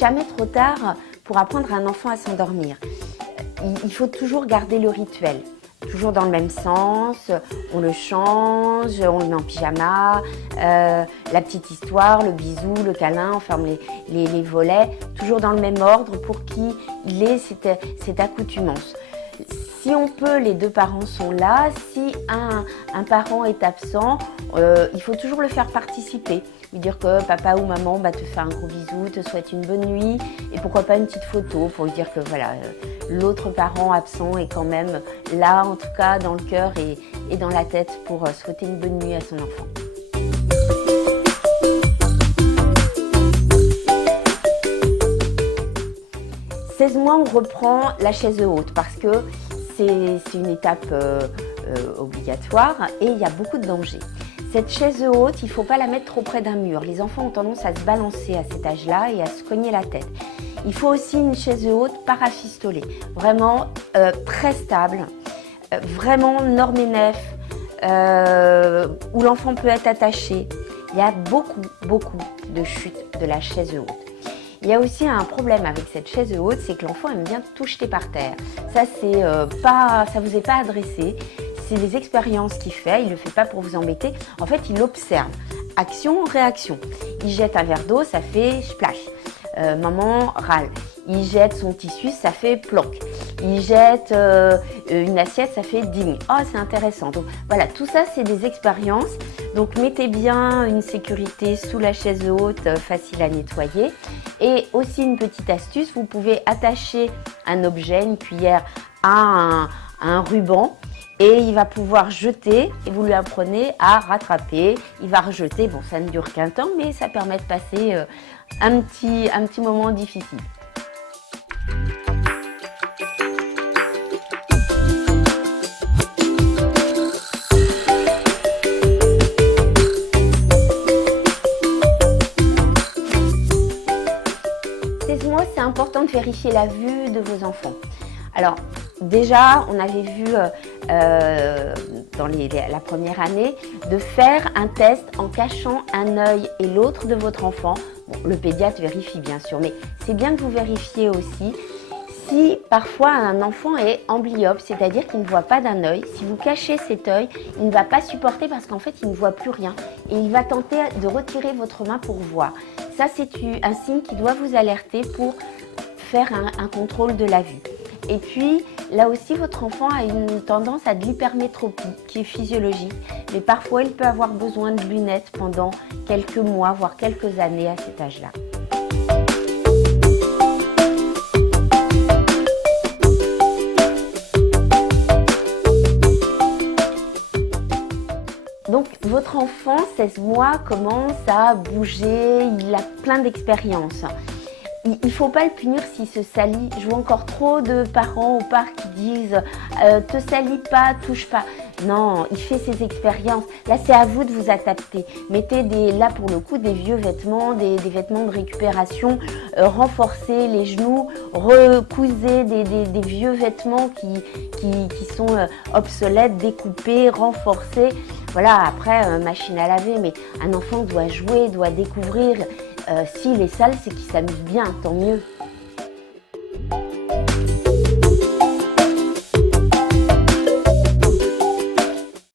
jamais trop tard pour apprendre à un enfant à s'endormir. Il faut toujours garder le rituel. Toujours dans le même sens, on le change, on le met en pyjama, la petite histoire, le bisou, le câlin, on ferme les volets, toujours dans le même ordre pour qu'il ait cette accoutumance. Si on peut, les deux parents sont là. Si un parent est absent, il faut toujours le faire participer. Lui dire que papa ou maman te fait un gros bisou, te souhaite une bonne nuit et pourquoi pas une petite photo pour lui dire que voilà, l'autre parent absent est quand même là, en tout cas dans le cœur et dans la tête pour souhaiter une bonne nuit à son enfant. À 16 mois, on reprend la chaise haute parce que c'est une étape obligatoire et il y a beaucoup de dangers. Cette chaise haute, il ne faut pas la mettre trop près d'un mur. Les enfants ont tendance à se balancer à cet âge-là et à se cogner la tête. Il faut aussi une chaise haute parafistolée, vraiment très stable, vraiment norme et nef, où l'enfant peut être attaché. Il y a beaucoup de chutes de la chaise haute. Il y a aussi un problème avec cette chaise haute, c'est que l'enfant aime bien tout jeter par terre. Ça, ça vous est pas adressé. C'est des expériences qu'il fait, il ne le fait pas pour vous embêter. En fait, il observe. Action, réaction. Il jette un verre d'eau, ça fait splash. Maman râle. Il jette son tissu, ça fait ploc. Il jette une assiette, ça fait ding. Oh, c'est intéressant. Donc voilà, tout ça, c'est des expériences. Donc mettez bien une sécurité sous la chaise haute, facile à nettoyer. Et aussi une petite astuce, vous pouvez attacher un objet, une cuillère, à un ruban. Et il va pouvoir jeter et vous lui apprenez à rattraper. Il va rejeter. Bon, ça ne dure qu'un temps, mais ça permet de passer un petit moment difficile. C'est important de vérifier la vue de vos enfants. Alors, déjà, on avait vu dans la première année de faire un test en cachant un œil et l'autre de votre enfant. Bon, le pédiatre vérifie bien sûr, mais c'est bien que vous vérifiez aussi si parfois un enfant est amblyope, c'est-à-dire qu'il ne voit pas d'un œil. Si vous cachez cet œil, il ne va pas supporter parce qu'en fait, il ne voit plus rien et il va tenter de retirer votre main pour voir. Ça, c'est un signe qui doit vous alerter pour faire un contrôle de la vue. Et puis, là aussi, votre enfant a une tendance à de l'hypermétropie qui est physiologique, mais parfois, il peut avoir besoin de lunettes pendant quelques mois, voire quelques années à cet âge-là. Donc, votre enfant, 16 mois, commence à bouger, il a plein d'expériences. Il ne faut pas le punir s'il se salit. Je vois encore trop de parents au parc qui disent « te salis pas, touche pas ». Non, il fait ses expériences. Là, c'est à vous de vous adapter. Mettez là pour le coup des vieux vêtements, des vêtements de récupération, renforcez les genoux, recousez des vieux vêtements qui sont obsolètes, découpés, renforcés. Voilà, après, machine à laver, mais un enfant doit jouer, doit découvrir. S'il est sale, c'est qu'il s'amuse bien, tant mieux.